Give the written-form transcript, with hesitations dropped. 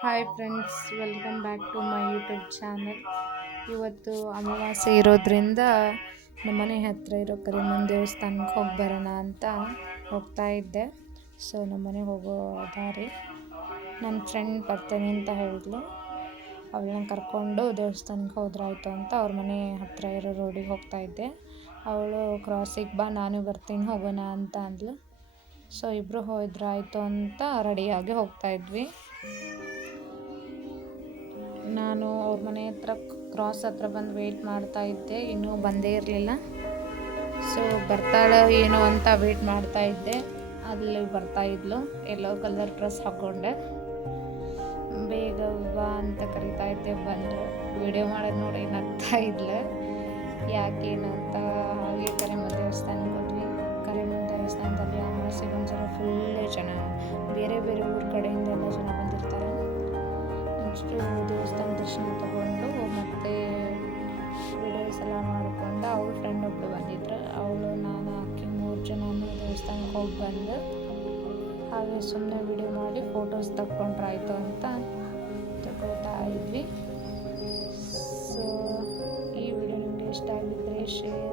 Hi friends, welcome back to my YouTube channel. ಇವತ್ತು ಅಮಾವಾಸ್ಯೆ ಇರೋದ್ರಿಂದ ನಮ್ಮನೆ ಹತ್ತಿರ ಇರೋ ಕರಿಮನ್ ದೇವಸ್ಥಾನಕ್ಕೆ ಹೋಗಿ ಬರೋಣ ಅಂತ ಹೋಗ್ತಾ ಇದ್ದೆ. ಸೊ ನಮ್ಮನೆಗೆ ಹೋಗೋ ದಾರಿ ನನ್ನ ಫ್ರೆಂಡ್ ಬರ್ತೀನಿ ಅಂತ ಹೇಳಿದ್ಲು. ಅವಳನ್ನ ಕರ್ಕೊಂಡು ದೇವಸ್ಥಾನಕ್ಕೆ ಹೋದ್ರಾಯ್ತು ಅಂತ ಅವ್ರ ಮನೆ ಹತ್ತಿರ ಇರೋ ರೋಡಿಗೆ ಹೋಗ್ತಾ ಇದ್ದೆ. ಅವಳು ಕ್ರಾಸಿಗೆ ಬಾ, ನಾನು ಬರ್ತೀನಿ, ಹೋಗೋಣ ಅಂತ ಅಂದ್ಲು. ಸೊ ಇಬ್ಬರು ಹೋದ್ರಾಯ್ತು ಅಂತ ರೆಡಿಯಾಗಿ ಹೋಗ್ತಾ ಇದ್ವಿ. ನಾನು ಅವ್ರ ಮನೆ ಹತ್ರ ಕ್ರಾಸ್ ಹತ್ರ ಬಂದು ವೆಯ್ಟ್ ಮಾಡ್ತಾ ಇದ್ದೆ, ಇನ್ನೂ ಬಂದೇ ಇರಲಿಲ್ಲ. ಸೊ ಬರ್ತಾಳೆ ಏನೋ ಅಂತ ವೆಯ್ಟ್ ಮಾಡ್ತಾ ಇದ್ದೆ. ಅಲ್ಲಿ ಬರ್ತಾ ಇದ್ಲು, ಎಲ್ಲೋ ಕಲರ್ ಡ್ರೆಸ್ ಹಾಕ್ಕೊಂಡೆ. ಬೇಗ ಬಾ ಅಂತ ಕರಿತಾ ಇದ್ದೆ, ಬಂದು ವಿಡಿಯೋ ಮಾಡೋದು ನೋಡಿ ನಗ್ತಾ ಇದ್ಲು. ಯಾಕೇನು ಅಂತ ಹಾಗೆ ಕರಿಮನ್ ದೇವಸ್ಥಾನಕ್ಕೆ ಹೋದ್ವಿ. ಕರಿಮನ್ ದೇವಸ್ಥಾನದಲ್ಲಿ ಅಮಾವಾಸ್ಯೆಗೆ ಒಂದ್ಸಲ ಫುಲ್ಲು ಜನ, ಬೇರೆ ಬೇರೆ ಊರ ಕಡೆಯಿಂದ ಎಲ್ಲ ಜನ ಬಂದಿರ್ತಾರೆ. ನೆಕ್ಸ್ಟು ದೇವಸ್ಥಾನ ದರ್ಶನ ತಗೊಂಡು ಮತ್ತೆ ವಿಡಿಯೋಸ್ ಎಲ್ಲ ಮಾಡಿಕೊಂಡು ಅವ್ರ ಫ್ರೆಂಡ್ ಒಬ್ಬಳು ಬಂದಿದ್ರು. ಅವಳು, ನಾನು, ಆಕೆ 3 ಜನನೂ ದೇವಸ್ಥಾನಕ್ಕೆ ಹೋಗಿ ಬಂದು ಹಾಗೆ ಸುಮ್ಮನೆ ವಿಡಿಯೋ ಮಾಡಿ ಫೋಟೋಸ್ ತಗೊಂಡ್ರಾಯ್ತು ಅಂತ ತಗೋತಾ ಇದ್ವಿ. ಸೊ ಈ ವಿಡಿಯೋ ನಿಮಗೆ ಇಷ್ಟ ಆಗಿದ್ದರೆ ಶೇರ್